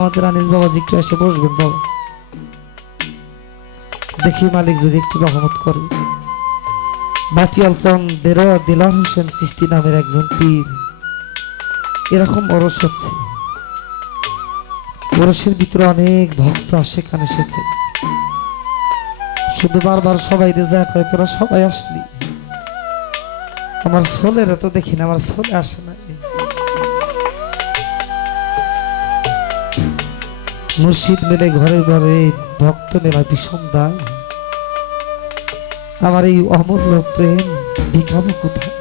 আমাদের আনিস বাবাজি একটু এসে বসবেন বাবা? দেখি মালিক যদি একটু রহমত করে। বাটিয়াল চন্দের দিলার হোসেন চিস্তি নামের একজন পীর। এরকম ওরস হচ্ছে। ওরসের ভিতরে অনেক ভক্ত আসে, কানে এসেছে। শুধু বারবার সবাই যা করে তোরা সবাই আসলি। আমার সোলেরা তো দেখি না, আমার সোলে আসে না। মুর্শিদ মেলে ঘরে ঘরে ভক্ত মেলা বিষম দায় আমার এই অমূল্য প্রেম ভিখাবো কোথায়?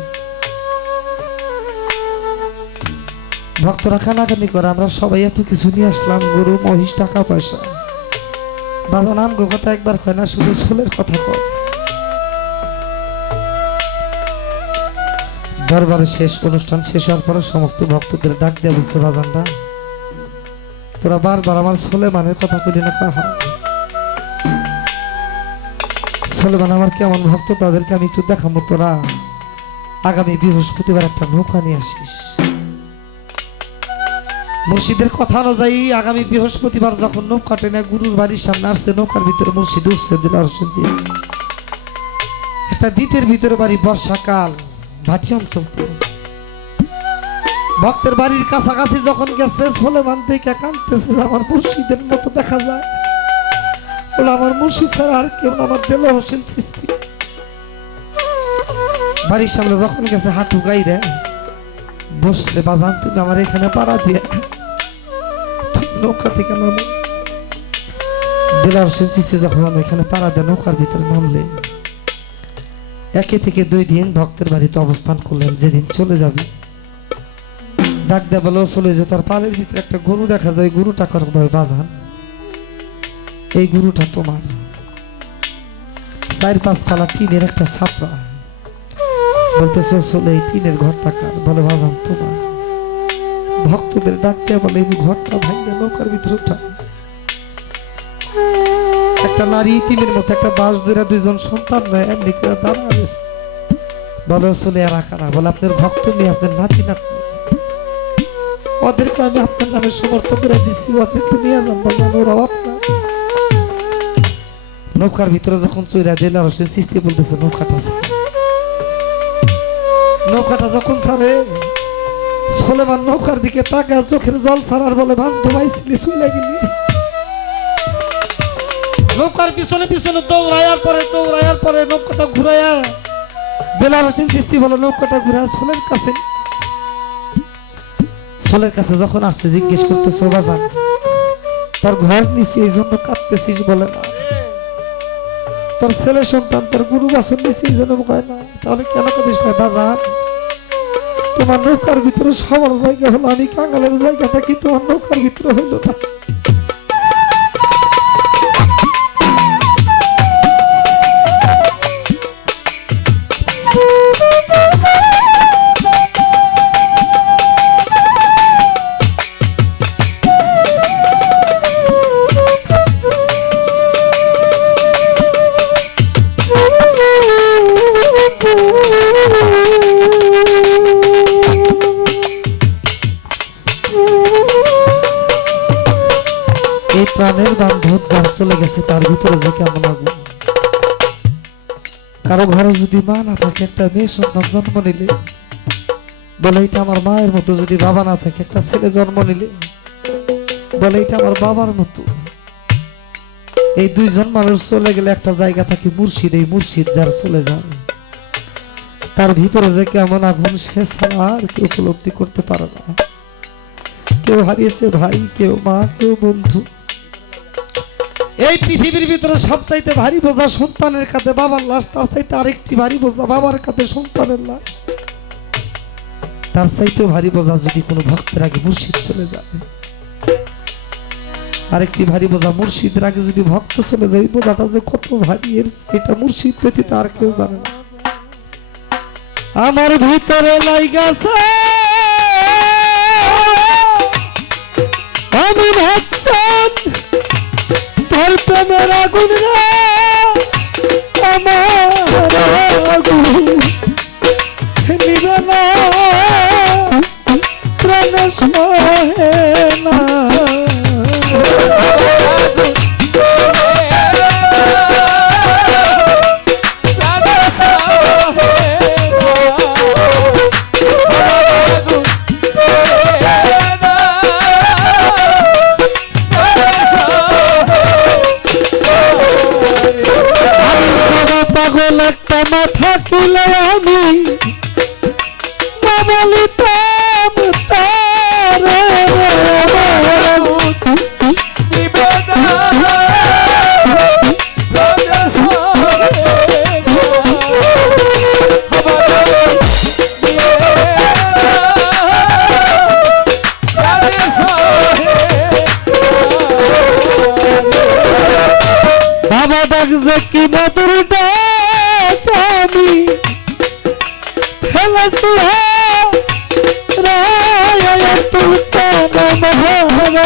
ভক্তরা কানাকানি করে, আমরা সবাই এত কিছু নিয়ে আসলাম, গরু, মহিষ, টাকা পয়সা। বাজা নাম গো কথা একবার কয় না, শুধু সোলের কথা কয়। দরবারে শেষ অনুষ্ঠান শেষ হওয়ার পরে সমস্ত ভক্তদের ডাক দিয়ে বলছে বাজানরা তোরা বারবার আমার সোলেমানের কথা কইলি না কাহা? সোলেমান, আমার কেমন ভক্ত? তাদেরকে আমি একটু দেখাবো তোরা। আগামী বৃহস্পতিবার একটা নৌকা নিয়ে আসিস। মুর্শিদের কথা অনুযায়ী আগামী বৃহস্পতিবার যখন নৌকা টেনে গুরুর বাড়ির সামনে আসছে, নৌকার ভিতরে মুর্শিদ উঠছে হোসেন চিস্তি। একটা দ্বীপের ভিতরে বাড়ি বর্ষাকাল ভাটি অঞ্চল তো ভক্তের বাড়ির কাছাকাছি যখন গেছে, সোলেমান থেকে কাঁদতেছে, আমার মুর্শিদের মতো দেখা যায়। বলে, আমার মুর্শিদ ছাড়া আর কেউ আমার দেল হোসেন চিস্তি। বাড়ির সামনে যখন গেছে, হাঁটু গাইরে বসছে, বাজান, তুমি আমার এখানে পাড়া দিয়ে নৌকা থেকে নামো। দেলা হোসেন চিস্তি যখন আমি এখানে পাড়া দেয়, নৌকার ভিতরে নামলে। একে থেকে দুই দিন ভক্তের বাড়িতে অবস্থান করলেন, যেদিন চলে যাবে। ডাক দেয়া বলো চলে যে তার পালের ভিতরে একটা গরু দেখা যায়, গরুটা করবে বাজান। এই গরুটা তোমার। চার পাঁচ পালা টিনের একটা ছাপড়া বলতেছে চলে, এই টিনের ঘরটা কার? বলে, বাজান, তোমার। ভক্তদের ডাক দেয়া বলে, এই ঘরটা ভাঙলে নৌকার ভিতরে উঠা। একটা নারী তিনের মতো একটা বাস ধরে দুইজন সন্তান নয়, এমনি করে দাঁড়া বলে চলে, এরা কারা? বলে, আপনার ভক্ত নিয়ে আপনার নাতি নাতনি ওদেরকে আমি আপনার নামে সমর্থন করে দিচ্ছি ওদেরকে নিয়ে যান ওরাও আপনার নৌকার ভিতরে যখন চইরা দিলার হোসেন চিস্তি বলতেছে, নৌকাটা। নৌকাটা যখন ছাড়ে, সোলেমান নৌকার দিকে তাকা চোখের জল ছাড়ার বলে, ভান ধোয়াইছিলি চলে গেলি। নৌকার পিছনে পিছনে দৌড়াইয়ার পরে দৌড়াইয়ার পরে নৌকাটা ঘুরাইয়া বেলার হোসেন চিস্তি বলে, নৌকাটা ঘুরে সোলের কাছে। সোলের কাছে যখন আসছে, জিজ্ঞেস করতে বাজান, তোর ঘর নিচে এই জন্য কাঁদতেছিস বলে না। তোর ছেলে সন্তান, তোর গুরু বাসন নিচে এই জন্য কয় না। তাহলে কেন কাঁদিস? কয়, বাজান, তোমার নৌকার ভিতরে সবার জায়গা হলো, আমি কাঙালের জায়গাটা কি তোমার নৌকার ভিতরে হইল না। চলে গেছে, তার ভিতরে যে কেমন আগুন। কারও ঘরে যদি মা না থাকে, একটা মেয়ে সন্তান জন্ম নিলে, বলে এটা আমার মায়ের মতো। যদি বাবা না থাকে, একটা ছেলে জন্ম নিলে, বলে এটা আমার বাবার মতো। এই দুইজন মানুষ চলে গেলে একটা জায়গা থাকে মুর্শিদ, এই মুর্শিদ যার চলে যায়। তার ভিতরে যে কেমন আগুন, সে আর কেউ উপলব্ধি করতে পারে না। কেউ হারিয়েছে ভাই, কেউ মা, কেউ বন্ধু। এই পৃথিবীর ভিতরে সবচাইতে ভারী বোঝা সন্তানের কাছে বাবার লাশ, তার চাইতে আরেকটি ভারী বোঝা বাবার কাছে সন্তানের লাশ। তার চাইতেও ভারী বোঝা যদি কোনো ভক্তের আগে মুর্শিদ চলে যায়। আরেকটি ভারী বোঝা মুর্শিদের আগে যদি ভক্ত চলে যায়, এই বোঝাটা যে কত ভারী, এর এটা মুর্শিদ ব্যতীত আর কেউ জানে না। আমার ভিতরে লাইগাছে, আমি ভাবছেন তোর প্রেমের আগুন রে। আমার আগুন। নিবে না। প্রাণ সহে না যে কি ডাক আমি? ফেলেছি রায় তুলছে না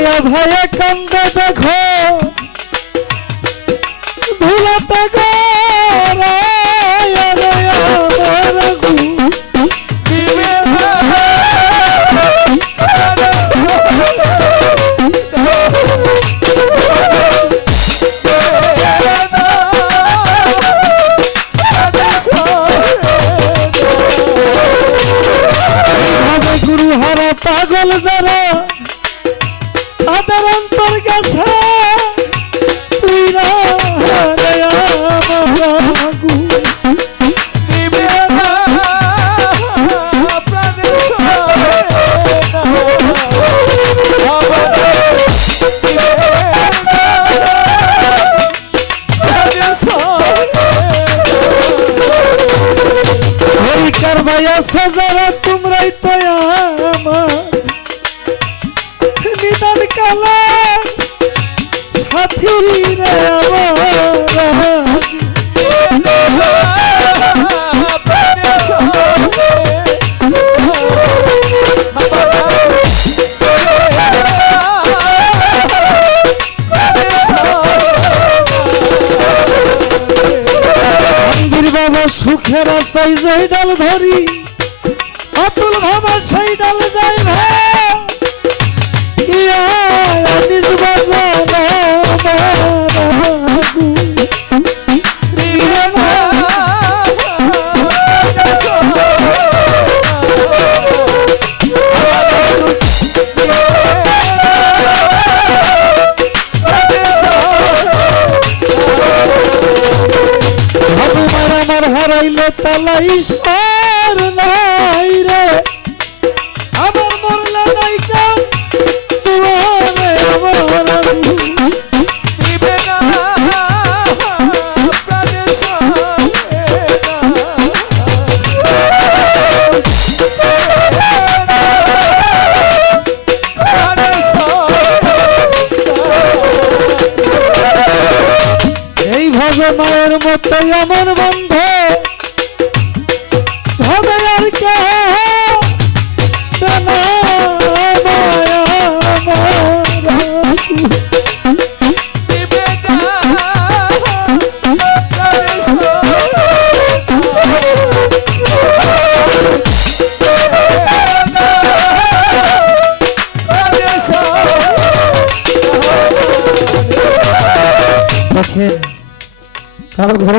হারায়া ভাইয়া কান্দে দেখো। ধুলাতে গো পাগল যারা তাদের তোর গেছে। রে বাবা সাইজ ডাল ধরি অতুল ভাবা সেই হারাইলে তালাই সর নাই।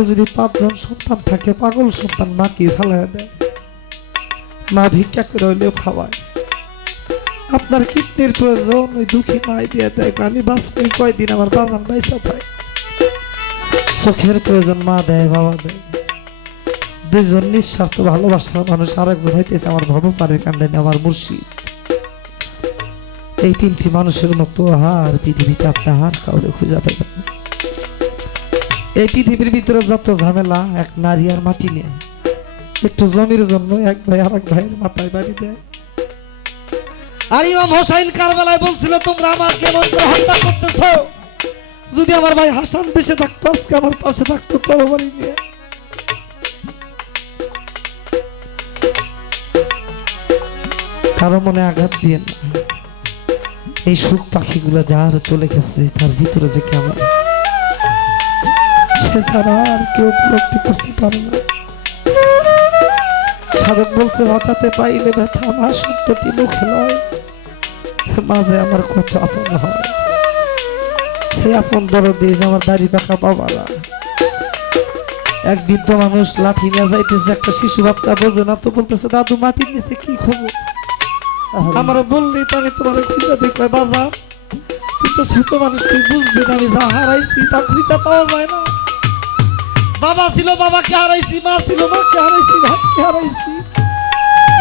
যদি পাঁচজন সন্তান থাকে, পাগল সন্তান মা কি ফেলায় দেয়? মা ভিক্ষা করে হইলেও খাওয়ায়। আপনার কিডনির প্রয়োজন, ওই দুঃখী মাই দিয়ে দেয় আমি বাঁচবই কয়দিন আমার বাজান বাইসা পাই চোখের প্রয়োজন মা দেয়, বাবা দেয়। দুইজন নিঃস্বার্থ ভালোবাসার মানুষ, আরেকজন হইতেছে আমার ভবপারের কান্ডানি আমার মুর্শিদ। এই তিনটি মানুষের মতো আর পৃথিবীতে আপনি আর কাউরে খুঁজে পাইবেন। এই পৃথিবীর ভিতরে যত ঝামেলা, এক নারী আর মাটি নিয়ে। একটু জমির জন্য এক ভাই আর এক ভাইয়ের মাথায় বাড়ি দেয়। আর ইমাম হোসাইন কারবালায় বলছিল, তোমরা আমাকে কেমন হত্যা করতেছ? যদি আমার ভাই হাসান বেঁচে থাকতো, আজকে আমার পাশে থাকতো তরবারি নিয়ে। কারও মনে আঘাত দিয়ে এই সুখ পাখিগুলো যার চলে গেছে, তার ভিতরে যে কেমন সে ছাড়া আর কেউ উপলব্ধি করতে পারে না। সাধক বলছে হঠাৎ পাইলে ব্যথা আমার সত্যটি মুখে লয় মাঝে আমার কত আপন হয়। হে আপন দরদি যে আমার দাড়ি পাকা বাবারা। এক বৃদ্ধ মানুষ লাঠি নিয়ে যাইতেছে একটা শিশু বাচ্চা বোঝে না তো বলতেছে দাদু মাটির নিচে কি খোঁজো? আমার বললি তো আমি তোমার খুঁজা দেখবে বাজা তুই তো ছোট মানুষ তুই বুঝবি না আমি যা হারাইছি তা খুঁজা পাওয়া যায় না। বাবা ছিল, বাবাকে হারাইছি, মা ছিল, মাকে হারাইছি ভাতকে হারাইছি।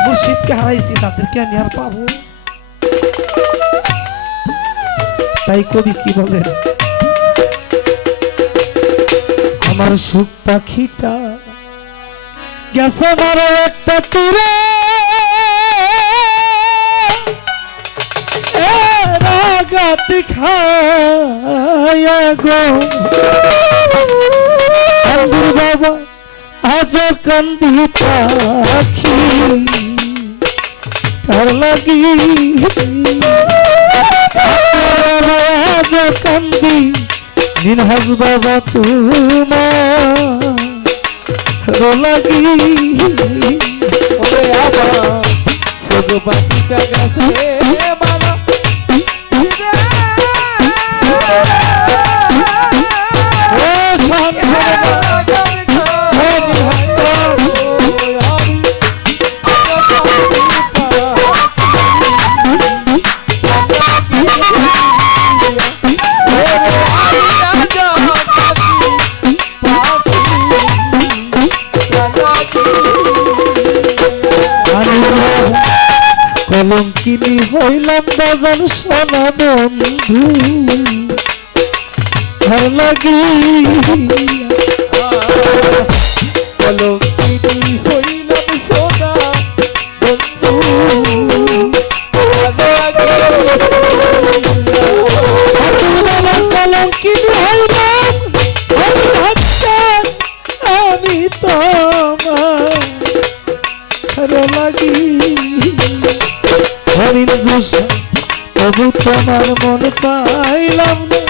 মুর্শিদকে হারাইছি, তাদেরকে আমি আর পাবো। তাই কবি কি বলেন? আমার সুখ পাখিটা গেছে আমার একটা তুরে। রাগাত গো আন্দুর বাবা, আজ কান্দি পাখি। তার লাগি আজ কান্দি, মিনহাজ বাবা তোমার লাগি। ওরে আবার বাকিটা গেছে। কলঙ্কিনী হইলাম বাজার সোনা বন্ধু। ভালো লাগি পাইলাম না।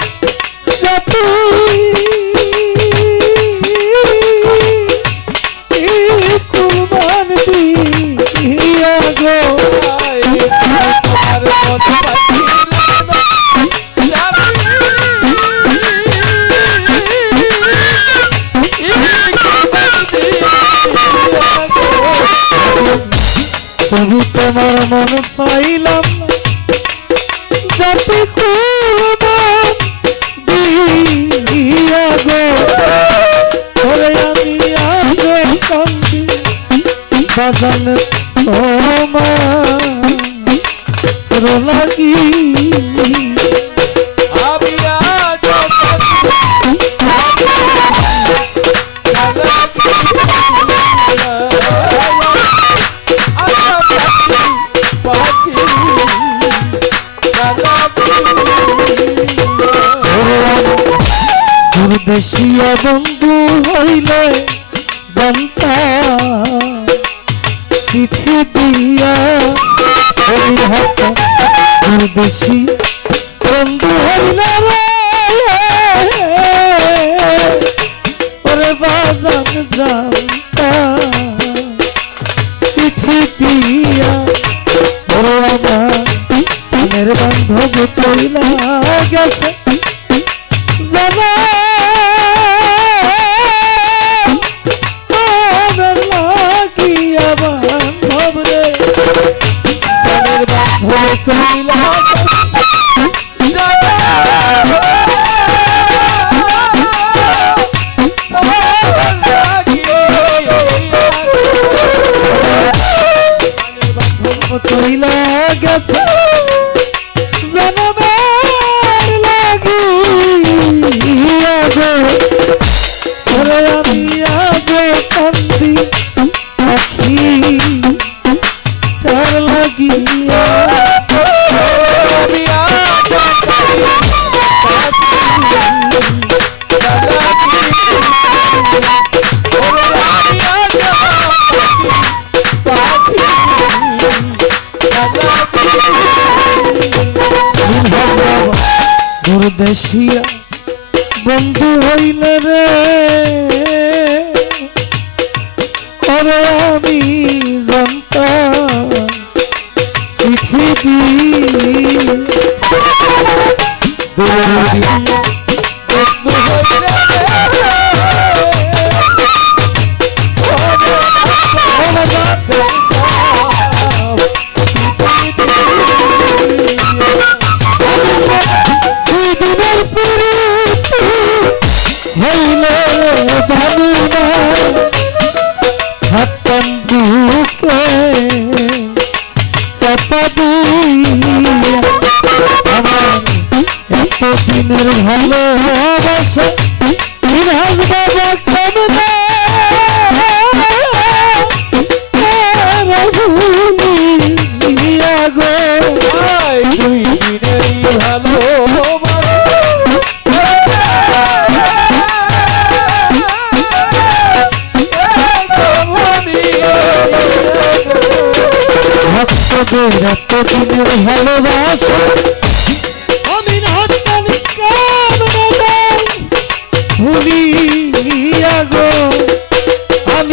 বাজান তোমার লাগি দুর্দেশিয়া বন্ধু বাজান তৈলা গেছে।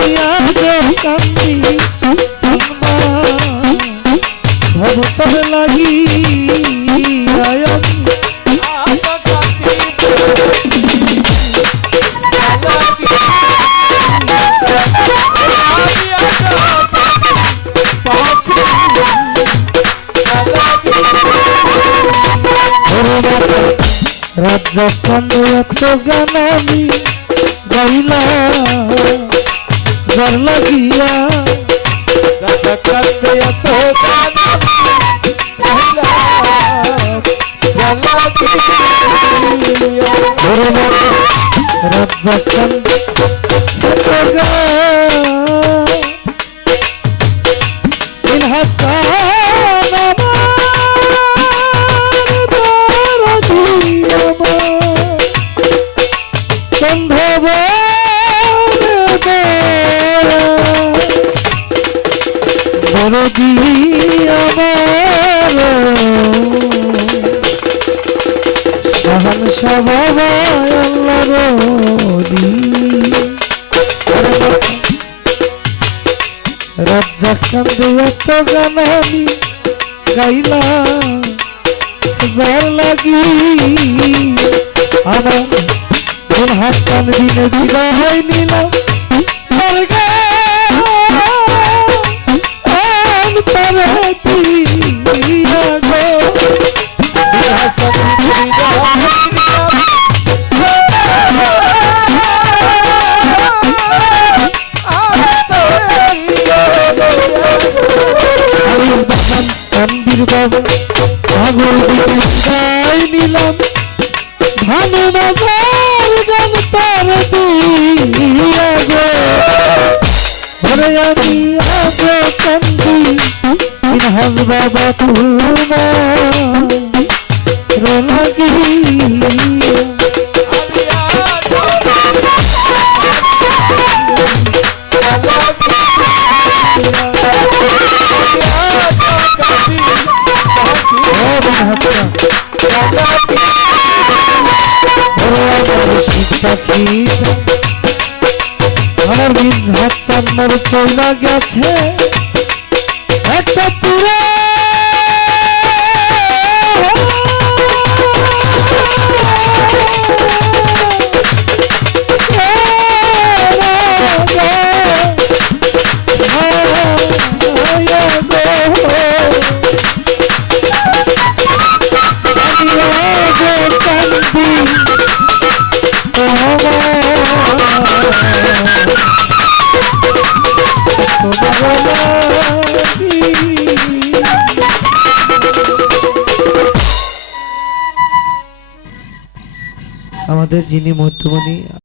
yeah. রাজ্জাকান ইনহাত যখন এত গান আমি গাইলাম লাগি আমার হাত কান দিনে বিবাহ নিলাম। আমি আজ কান্দি। দিন হাসবা বাবা যিনি মধ্যমণি